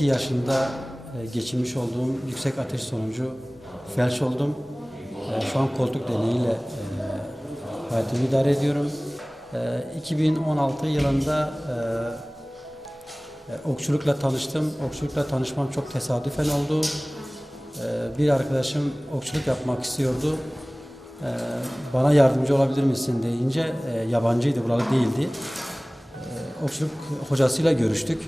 yaşında e, geçirmiş olduğum yüksek ateş sonucu felç oldum. E, Şu an koltuk deliğiyle e, hayatımı idare ediyorum. E, 2016 yılında okçulukla tanıştım. Okçulukla tanışmam çok tesadüfen oldu. Bir arkadaşım okçuluk yapmak istiyordu. Bana yardımcı olabilir misin deyince yabancıydı, buralı değildi. Okçuluk hocasıyla görüştük.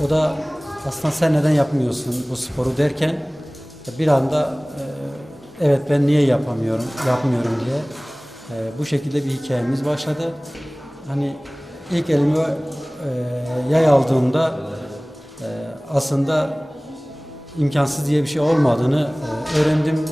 E, O da aslında sen neden yapmıyorsun bu sporu derken bir anda e, evet ben niye yapamıyorum, yapmıyorum diye e, bu şekilde bir hikayemiz başladı. Hani ilk elime e, yay aldığımda e, aslında imkansız diye bir şey olmadığını e, öğrendim.